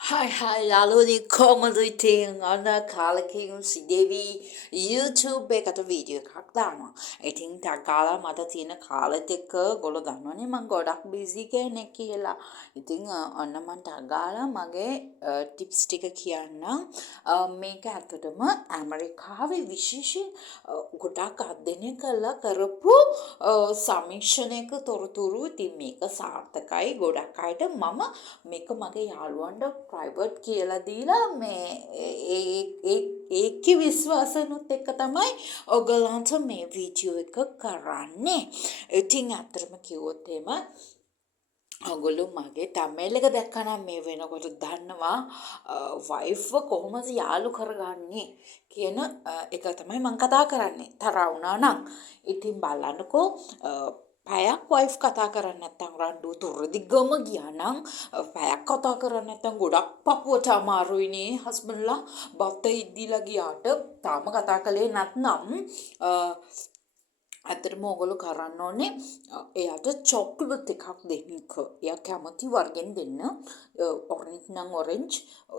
Hi, යාළුවනි කොහමද ඉතින් අන්න කාලෙකින් සිදේවි YouTube එකට වීඩියෝ එකක් දානවා. ඉතින් ටැග් ගාලා මට තියෙන කාලෙත් එක්ක ඔයගොල්ලෝ දන්නවනේ මම ගොඩක් බිසි කෙනෙක් කියලා. ඉතින් ඔන්න මම ටැග් ගාලා මගේ ටිප්ස් ටික කියන්නම්. මේක ඇත්තටම ඇමරිකාවේ විශේෂයෙන් ගොඩක් අධ්‍යයනය කළා කරපු සමීක්ෂණයක තොරතුරු. ඉතින් මේක සාර්ථකයි ගොඩක් අයට මම මේක මගේ යාළුවන්ට ප්‍රයිවට් කියලා දීලා මේ ඒකේ විශ්වාසනුත් එක්ක තමයි ඔයගලන්ට මේ වීඩියෝ එක කරන්නේ. ඉතින් ඇත්තටම කිව්වොත් එහෙම ඔයගොල්ලෝ මගේ තම්මේල් එක දැක්කනම් මේ වෙනකොට දන්නවා වයිෆ්ව කොහොමද යාළු කරගන්නේ කියන එක තමයි මම කතා කරන්නේ. තරහා වුණා නම් ඉතින් බලන්නකෝ පැයක් වයිෆ් කතා කරන්නේ නැත්නම් රණ්ඩු තුරදිගම ගියා නම් පැයක් කතා කරන්නේ නැත්නම් ගොඩක් පපුවට අමාරුයිනේ හස්බන්ඩ්ලා බත් ඉද්දිලා ගියාට තාම කතා කළේ නැත්නම් ඇත්තටම ඕගොල්ලෝ කරන්න ඕනේ එයාට චොක්ලට් එකක් දෙන්න එක. එයා කැමති වර්ගෙන් දෙන්න. ඔරෙන්ජ් නම් ඔරෙන්ජ්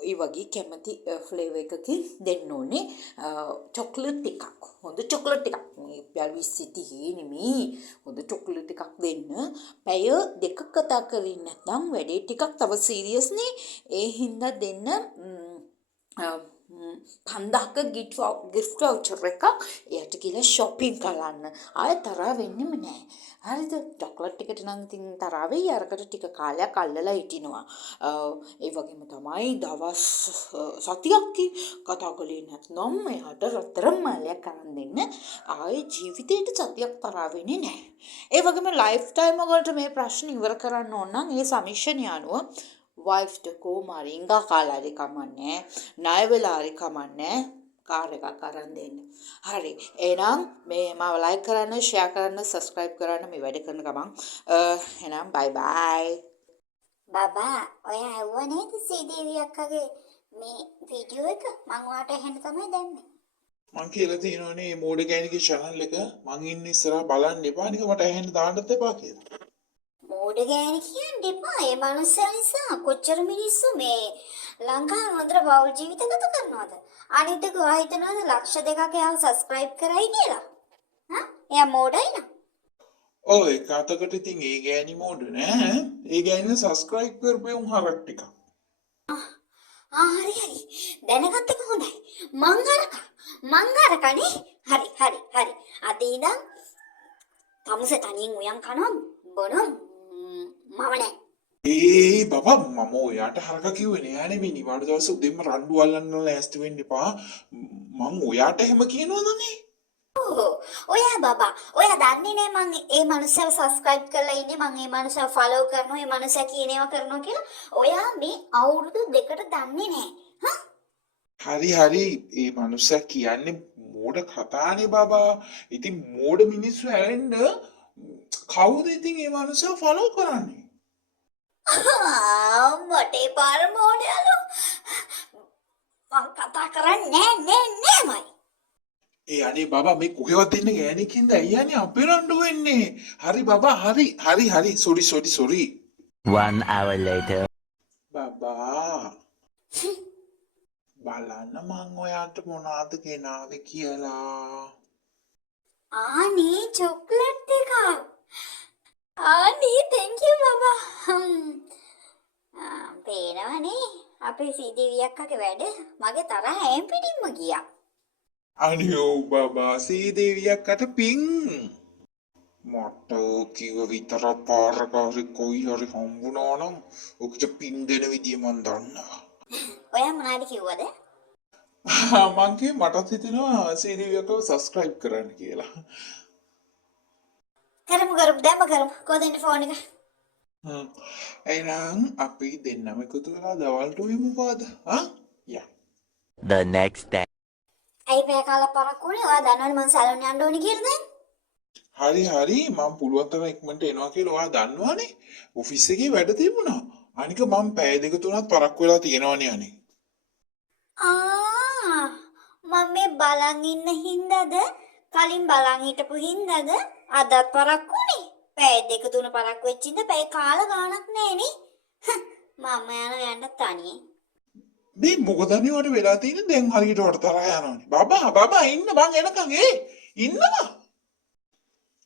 ඒ වගේ කැමති ෆ්ලේවර් එකකින් දෙන්න ඕනේ. චොක්ලට් එකක්. හොඳ චොක්ලට් එකක්. මේ රුපියල් 20 30 නෙමෙයි. හොඳ චොක්ලට් එකක් දෙන්න. පැය දෙකක් කතා කරේ නැත්නම් වැඩේ ටිකක් තව සීරියස් නේ. ඒ හින්දා දෙන්න 500ක ගිෆ්ට් වවුචර් එකක් එයාට කියලා shopping කරන්න. ආයෙ තරහ වෙන්නෙම නැහැ. හරිද? චොක්ලට් එකට නම් ඉතින් තරහ වෙයි. අරකට ටික කාලයක් අල්ලලා හිටිනවා. ඒ වගේම තමයි දවස් සතියක් කතා කළේ නැත්නම් එයාට රත්තරන් මාලයක් අරන් දෙන්න. ආයෙ ජීවිතේට සතියක් තරහ වෙන්නේ නැහැ. ඒ වගේම ලයිෆ් ටයිම් වලට මේ ප්‍රශ්න ඉවර කරන්න ඕන නම් ඒ සමීක්ෂණය අනුව වයිෆ්ට කොහොමරි ඉංගා කාලා හරි කමන්නේ ණය වෙලා හරි කමන්නේ කාර් එකක් අරන් දෙන්න. හරි. එහෙනම් මේ මාව ලයික් කරන්න, ෂෙයා කරන්න, සබ්ස්ක්‍රයිබ් කරන්න මේ වැඩ කරන ගමන්. එහෙනම් බයි බයි. බබා ඔය ඇහුවා නේද සීදේවි අක්කගේ මේ වීඩියෝ එක මං ඔයාට ඇහෙන්න තමයි දැම්මේ. මං කියලා තියෙනවනේ මේ මෝඩ ගෑණිගේ channel එක මං ඉන්නේ ඉස්සරහා බලන්න එපා නික මට ඇහෙන්න දාන්නත් එපා කියලා. මෝඩ ගෑණි කියන්න එපා. ඒ මනුස්සයා නිසා කොච්චර මිනිස්සු මේ ලංකාවේ හොඳට බෞල් ජීවිත ගත කරනවද? අනිත් එක ඔයා හිතනවද ලක්ෂ දෙකක් එයාව සබ්ස්ක්‍රයිබ් කරයි කියලා? හා? එයා මෝඩයි නෝ. ඔය කාටකට ඉතින් ඒ ගෑණි මෝඩ නෑ. ඒ ගෑණිව subscribe කරපේ උන් හරක් ටික. හරි. දැනගත්ත එක හොඳයි. මං අරකනේ. හරි. අද ඉඳන් තමුසේ තනියෙන් උයන් කනවා බොනවා මම නෑ. ඒ බබා මම ඔයාට හරක කිව්වේ නෑ නෙමෙයි නිවාඩු දවස් උදේම රණ්ඩු අල්ලන්න ලෑස්ති වෙන්න එපා. මං ඔයාට එහෙම කියනවදනේ. ඔයා බබා ඔයා දන්නේ නෑ මං ඒ මනුස්සයව සබ්ස්ක්‍රයිබ් කරලා ඉන්නේ මං ඒ මනුස්සයව ෆලෝ කරනවා ඒ මනුස්සයා කියන ඒවා කරනවා කියලා ඔයා මේ අවුරුදු දෙකට දන්නේ නෑ හරි ඒ මනුස්සයා කියන්නේ මෝඩ කතානේ බබා. ඉතින් මෝඩ මිනිස්සු ඇරෙන්න කවුද ඉතින් ඒ මනුස්සයා ෆලෝ කරන්නේ? මොටේ පාර මොඩයලු මං කතා කරන්නේ නෑමයි ඒ අනේ බබා මේ කොහෙවත් ඉන්න ගෑණික් හින්දා අයියානේ අපේ රණ්ඩු වෙන්නේ. හරි බබා හරි සෝරි. 1 hour later. බබා බලන්න මං ඔයාට මොනවද ගෙනාවේ කියලා. ආනේ චොක්ලට් එකක් ආනේ thank you බබා පේනවනේ අපේ සීදේවි අක්කගේ වැඩ මගේ තරහ හැම් පිටින්ම ගියා. අනේ ඔව් බබා සීදේවියක්කට පිං. මට කිව්ව විතර පාරක හරි කොයි හරි හම්බුණා නම් ඔකට පිං දෙන විදිය මන් දන්නවා. ඔයා මොනවද කිව්වද? මං කිව්වේ මටත් හිතෙනවා සීදේවියක්ව subscribe කරන්න කියලා. කරමු දැම්ම කරමු කොහෙන්ද ෆෝන් එක? එහෙනම් අපි දෙන්නම එකතු වෙලා දවල්ට උයමු මොකද? යා. The next day. ඇයි පැය කාලක් පරක් වුණේ? ඔයා දන්නවනේ මං සැලොන් යන්න ඕනේ කියලා දැන්. හරි මම පුළුවන් තරම් ඉක්මනට එනවා කියලා ඔයා දන්නවනේ. ඔෆිස් එකේ වැඩ තිබුණා. අනික මම පැය දෙක තුනක් පරක් වෙලා තියෙනවනේ අනේ. මම මේ බලන් ඉන්න හින්දාද කලින් බලන් හිටපු හින්දාද අදත් පරක් වුණේ? පැය දෙක තුන පරක් වෙච්ච ඉඳ පැය කාල ගාණක් නෑනේ. මම යන්න තනියෙන්. මේ මොකදනේ වට වෙලා තියෙන්නේ දැන් හරියට වට තරහ යනවානේ බබා ඉන්න බං එනකන් ඉන්නවා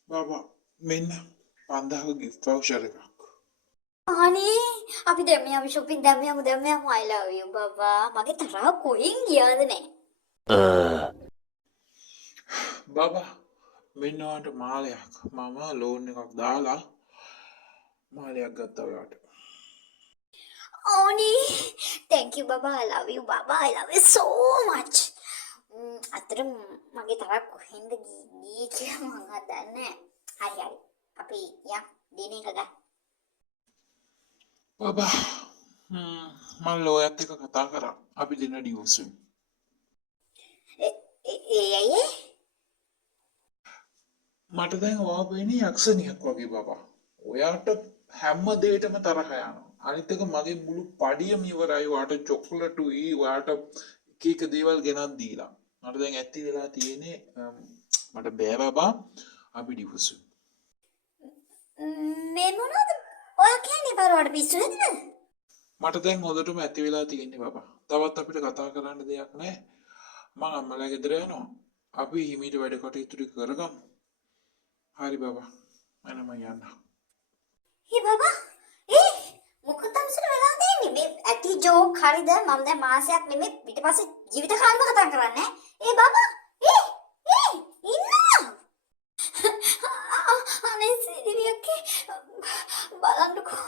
බබා මෙන්න 5000 gift voucher එකක් අනේ අපි දැන් අපි shopping දැන් යමු I love you බබා මගේ තරහ කොහෙන් ගියාද නේ බබා මෙන්න ඔයාට මාලයක් මම ලෝන් එකක් දාලා මාලයක් ගත්තා ඔයාට ඕනි thank you බබා I love you බබා I love you so much අතර මගේ තරහ කොහෙන්ද ගියේ කියලා මම දන්නේ හරි අපි යා දිනේ එක ගන්න බබා මම ලෝයත් එක්ක කතා කරා අපි දෙන්න ඩිවෝස් වෙමු ඒ මට දැන් ඔයා වෙන්නේ යක්ෂණියක් වගේ බබා. ඔයාට හැම දෙයකම තරහ යනවා. අනිත් එක මගේ මුළු පඩියම ඉවරයි. ඔයාට චොක්ලට් උයි, ඔයාට එක එක දේවල් ගෙනත් දීලා. මට දැන් ඇත්ති වෙලා තියෙන්නේ මට බෑ බබා අපි ඩිවෝස් වෙමු. මේ මොනවද ඔයා කියන්නේ බරවට පිස්සු නේද මට දැන් හොඳටම ඇති වෙලා තියෙන්නේ බබා. තවත් අපිට කතා කරන්න දෙයක් නැහැ. මම අම්මලා ගෙදර යනවා. අපි හිමීට වැඩ කටයුතු ටික කරගමු. හරි බබා. මම යන්න. හේ බබා මොකද අම්සර වෙලා තියෙන්නේ මේ ඇටි ජෝක් හරිද මම දැන් මාසයක් නෙමෙයි පිටිපස්සේ ජීවිත කාලෙම කතා කරන්නේ බබා ඉන්නවා අනේ සිරියක්කේ බලන්නකෝ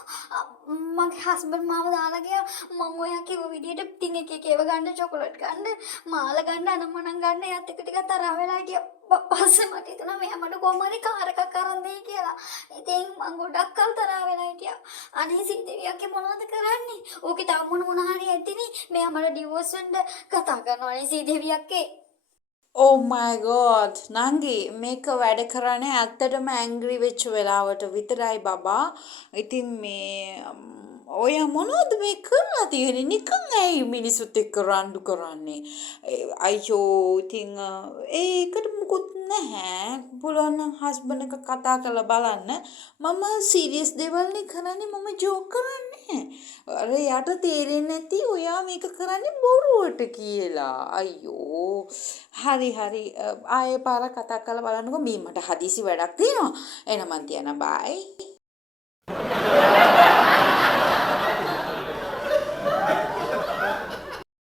මගේ හස්බන්ඩ් මාව දාලා ගියා මම ඔයා කිව්ව විදියට ටින් එක ඒව ගන්න චොකලට් ගන්න මාල ගන්න අනම්මනම් ගන්න එයාත් එක ටිකක් තරහ වෙලා හිටියා පස්සේ මට හිතුණා මෙයා මට කොහොම හරි කාර් එකක් අරන් දෙයි කියලා ඉතින් මම ගොඩක් කල් තරහ වෙලා හිටියා අනේ සිරියක්කේ මොනවද කරන්නේ ඕකේ තව මොන හරි ඇතිනේ මෙයා මට ඩිවෝස් වෙන්න කතා කරනවා නේ සිරියක්කේ Oh my god නංගි මේක වැඩ කරන්නේ ඇත්තටම ඇංග්‍රි වෙච්ච වෙලාවට විතරයි බබා. ඉතින් මේ ඔය මොනවද මේ කරලා තියෙන්නේ? නිකන් ඇයි මිනිසුත් එක්ක රණ්ඩු කරන්නේ? අයියෝ ඉතින් ඒකට මුකුත් නැහැ. පුළුවන් නම් හස්බන්ඩ් එක කතා කරලා බලන්න. මම සීරියස් දේවල් නේ කරන්නේ මම ජෝක් කරන්නේ. අර යට තේරෙන්නේ නැති ඔයා මේක කරන්නේ බොරුවට කියලා. අයියෝ හරි ආයේ පාරක් කතා කරලා බලන්නකෝ මීමට හදිසි වැඩක් තියෙනවා එහෙනම් මන් තියනවා බයි